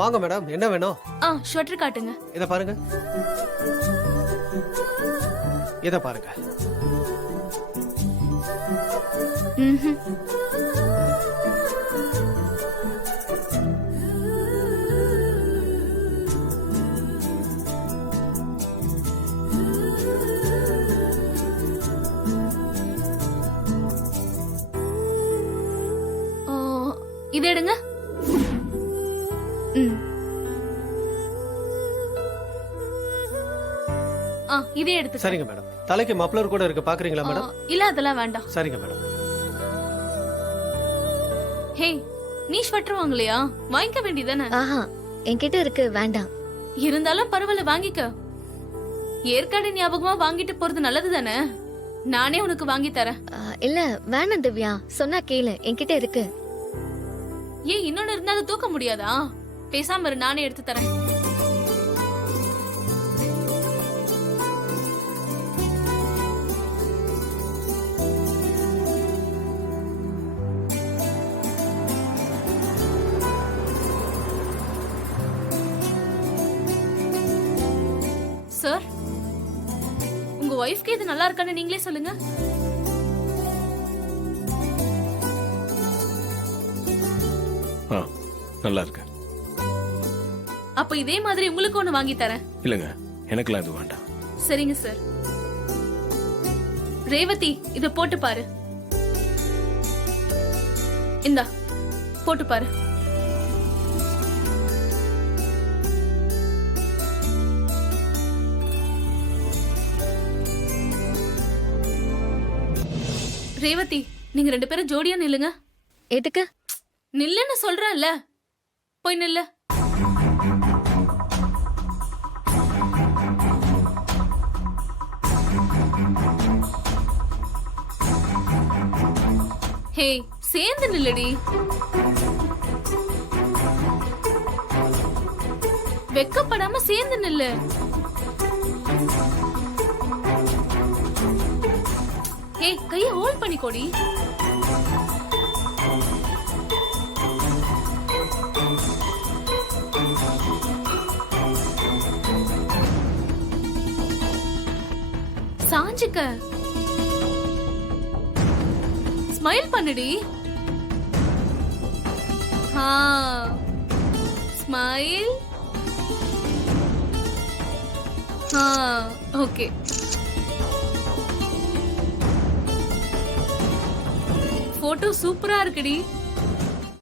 வாங்க மேடம், என்ன வேணும்? ஸ்வெட்டர் காட்டுங்க. இத பாருங்க, இத பாருங்க. இத எடுங்க. இதே எடுத்து. சரிங்க மேடம். தலைக்கு மப்ளர் கூட இருக்கு, பாக்குறீங்களா மேடம்? இல்ல, அதெல்லாம் வேண்டாம். சரிங்க மேடம். ஹே, நீ ஸ்வெட்டர் வாங்கலையா? வாங்கிக்க வேண்டியதானே? என்கிட்ட இருக்கு, வேண்டாம். இருந்தாலும் பரவாயில்ல, வாங்கிக்க. ஏற்காடு ஞாபகமா வாங்கிட்டு போறது நல்லது தானே? நானே உனக்கு வாங்கி தரேன். இல்ல வேணாம் திவ்யா, சொன்னா கேளு, என்கிட்ட இருக்கு. ஏன் இன்னொன்னு இருந்தாலும் தூக்க முடியாதா? பேசாம இரு, நானே எடுத்து தரேன். சார், உங்க ஒய்ஃப்க்கு இது நல்லா இருக்கான்னு நீங்களே சொல்லுங்க. நல்லா இருக்கு. அப்ப இதே மாதிரி உங்களுக்கு ஒண்ணு வாங்கி தரேன். இல்லங்க, எனக்குலாம் இது வேண்டாம். சரிங்க சார். ரேவதி, இத போட்டு பாரு. இந்தா, போட்டு பாரு. ரேவதி, நீங்க 2 பேரும் ஜோடியா நில்லுங்க. எதுக்கு? நில்லுன்னு சொல்றேன்ல, போய் நில்லு. ஹே, சேர்ந்து நில்லுடி. வெக்கப்படாம சேர்ந்து நில்லு. ஹே, கையை ஹோல்ட் பண்ணிக்கோடி. சாஞ்சுக்க. ஸ்மைல் பண்ணுடி. ஸ்மைல். ஓகே. போட்டோ சூப்பரா இருக்குடி.